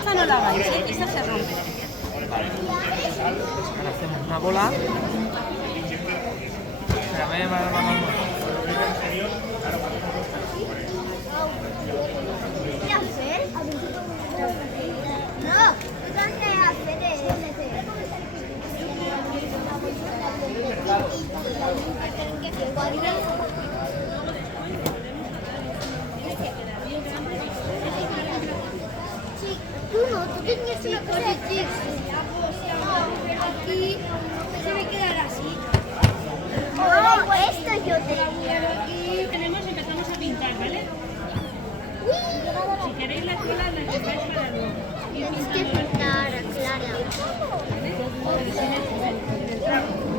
Esa no la hagáis, ¿eh? Esa se rompe. Vale. Ahora hacemos una bola. Espérame, vamos. ¿Qué hacer? No, ¿dónde hacer eso? Tú no, tú tienes una cosa de chips. Pero aquí se me quedará así. Oh, esto yo tengo. Aquí empezamos a pintar, ¿vale? Si queréis la cola, la lleváis para luego. Tienes que pintar, Clara.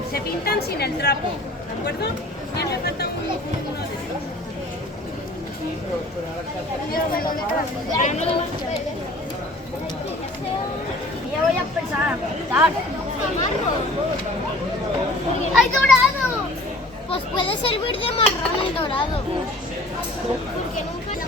Se pintan sin el trapo, ¿de acuerdo? Ya me falta uno de estos. Ya voy a empezar a pintar. ¡Hay dorado! Pues puede servir de marrón el dorado. Porque nunca la...